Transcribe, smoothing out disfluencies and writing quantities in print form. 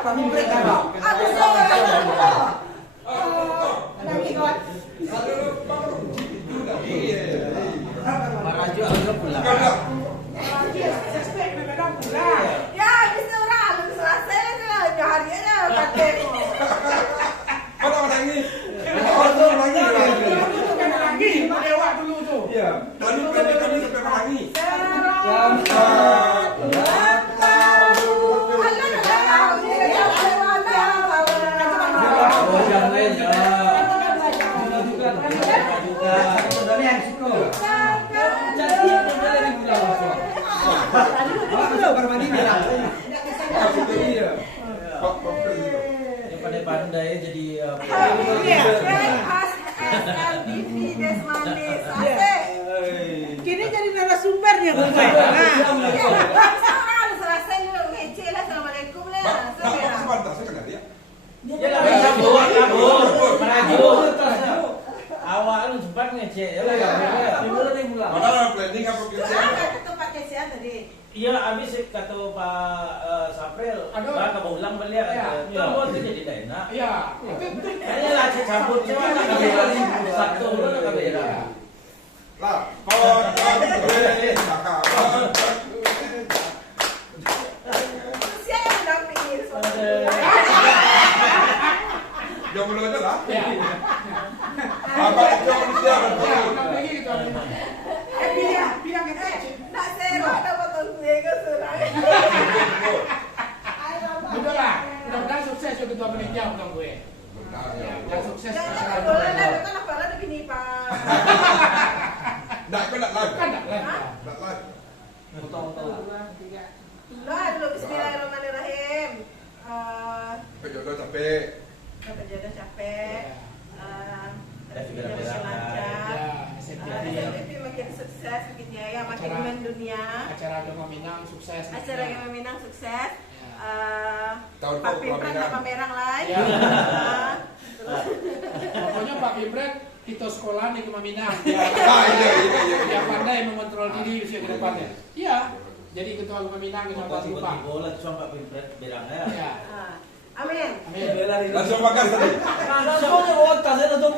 Pak Mimpret apa? Aku suka lagi kawan. Marajo agak pulang. Ya, bisa orang lu selesai lah harinya pakai. Mana ini? Lagi, dewa dulu tuh. Iya. Tadi kami sampai lagi. Pandai jadi Kini jadi narasumbernya gue. Nah, selesai dulu ngece lah. Assalamualaikum lah. Sebentar, saya kenal dia. awal lu sempat ngecek ya lah ya. Mana orang planning apa kerja? Itu Pak Kesian tadi. Iya, habis kata Pak Sapril, Pak ke ulang beliau kata, "Kamu itu jadi dah enak." Iya. Kayaknya lah cek campur cuma nak kamera satu lu nak kamera. Lah, Siapa yang mendampingi soalnya? yang belum aja lah. Ya. Apa itu manusia? Lagi gitu. Bilang kita. Nak serah ada potong kue ke surah. Betul lah. Mudah-mudahan sukses ya ketua panitia utang gue. Yang sukses. Jangan boleh lah, kan apa lah begini Pak. Nak kau nak live? Kan tak lah. Nak live. Lah dulu Bismillahirrahmanirrahim. Jodoh capek. Sampai jodoh capek. Ada Hidup pikiran-pikiran. lancar. SMTV. SMTV makin sukses, makin jaya, makin mendunia. Acara Agama Minang sukses. Acara yang Minang sukses. Tahun Pak kau Pimpret Minang. sama Merang lain. Ya. Terus Pokoknya Pak Pimpret kita sekolah nih ke Minang. Ah, iya. Dia pandai mengontrol diri usia ke depannya. Iya. Jadi ketua Agama Minang kita Kita buat lupa. bola cuma Pak Pimpret bilang ya. Ya. Amin. Amin. Langsung makan tadi. Langsung otak saya langsung.